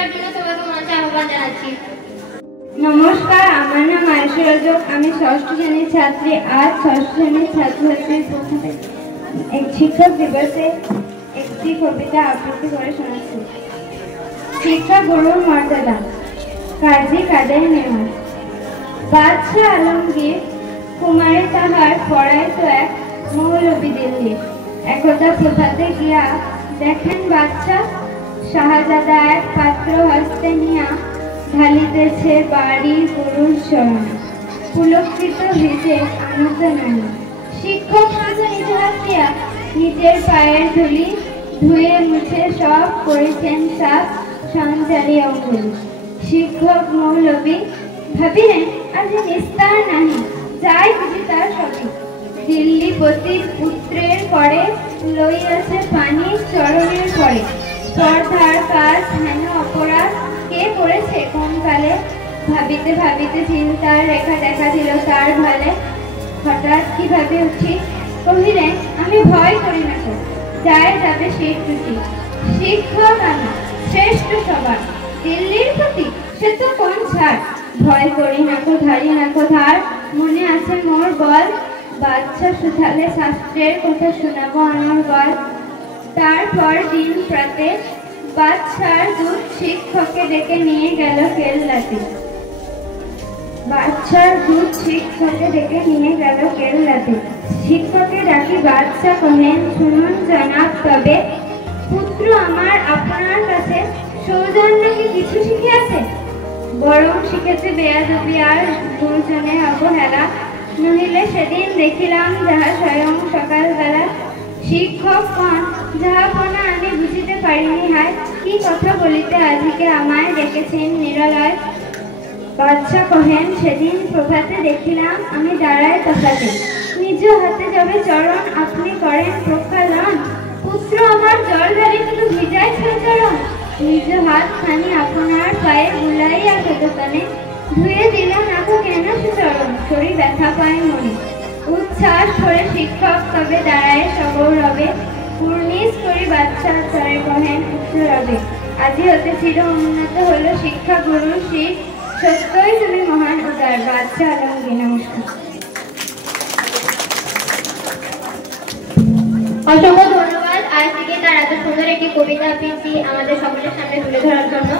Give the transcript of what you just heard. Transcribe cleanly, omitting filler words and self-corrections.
কবিতার জন্য তোমাকে মঞ্চে আহ্বান জানাচ্ছি। নমস্কার, আমার নাম আয়েশা রাজক। আমি ষষ্ঠ শ্রেণীর ছাত্রী। আজ ষষ্ঠ শ্রেণীর ছাত্রছাত্রীর পক্ষ থেকে শিক্ষক দিবসে একটি কবিতা আবৃত্তি করে শোনাচ্ছি। শিক্ষা গুরুর মর্যাদা। কাজী কাদের নেওয়াজ। বাদশাহ আলমগীর কুমারে তাহার পড়াইত এক মৌলবী দিল্লির। একদা প্রভাতে গিয়া দেখেন বাদশাহ শাহজাদা এক পাত্র হস্তে নিয়া ঢালিতেছে বাড়ি গুরুর চরণে। পুলকিত হৃদে আনন্দ নানি। শিক্ষক শুধু নিজে হাত দিয়া নিজের পায়ের ধুলি ধুয়ে মুছে সব করেছেন সাফ সঞ্চারী অঙ্গুলি। শিক্ষক মৌলবী ভাবিলেন আজ নিস্তার নাহি, যাই বুঝি তার সবই। দিল্লিপতি পুত্রের পরে লইয়াছে পানি চরণের পরে। স্পর্ধার কাজ হেন অপরাধ কে করেছে কোন কালে। ভাবিতে ভাবিতে চিন্তার রেখা দেখা দিল তার ভালে। হঠাৎ কিভাবে উঠি কহিলেন আমি ভয় করি না তো, যায় যাবে সেই ত্রুটি। শিক্ষক আমি শ্রেষ্ঠ সবার, দিল্লির প্রতি সে তো কোন ছাড়। ভয় করি না তো, ধারি না তো ধার, মনে আছে মোর বল। বাদশা সুধালে শাস্ত্রের কথা শোনাবো আমার বল। তারপর দিন প্রাতে বাদশার দূত শিক্ষককে ডেকে নিয়ে গেল কেল্লাতে। বাদশার দূত শিক্ষককে ডেকে নিয়ে গেল কেল্লাতে। শিক্ষককে ডাকি বাদশা কহেন শুনুন জনাব, তবে পুত্র আমার আপনার কাছে সৌজন্য কি কিছু শিখিয়াছে? বরং শিখেছে বেয়াদবি আর গুরুজনে অবহেলা। নহিলে সেদিন দেখিলাম যাহা স্বয়ং সকালবেলা। শিক্ষক কন যাহাপনা আমি বুঝিতে পারিনি হায়। কি কথা বলিতে আজিকে আমায় ডেকেছেন নিরলয়? বাদশা কহেন সেদিন প্রভাতে দেখিলাম আমি দাঁড়ায় তফাতে। নিজ হাতে যবে চরণ আপনি করেন প্রক্ষালন। পুত্র আমার জল ঢালিতে তো ভিজায় ছিল চরণ। নিজ হাত খানি আপনার পায়ে বুলাইয়া সযতনে ধুয়ে দিলাম নাকো কেন সে চরণ। শরীর ব্যথা পায় মনে। উচ্ছ্বাস করে শিক্ষক তবে দাঁড়ায় সগৌরবে। পূর্ণিশ করি বাদশার চরে কহেন উচ্চ রবে। আজি হতে চির উন্নত হলো শিক্ষা গুরু শিখ। সত্যই তুমি মহান উদার। বাদশা আলমগীর। নমস্কার। অসংখ্য ধন্যবাদ আয়েশাকে তার এত সুন্দর একটি কবিতা আবৃত্তি আমাদের সকলের সামনে তুলে ধরার জন্য।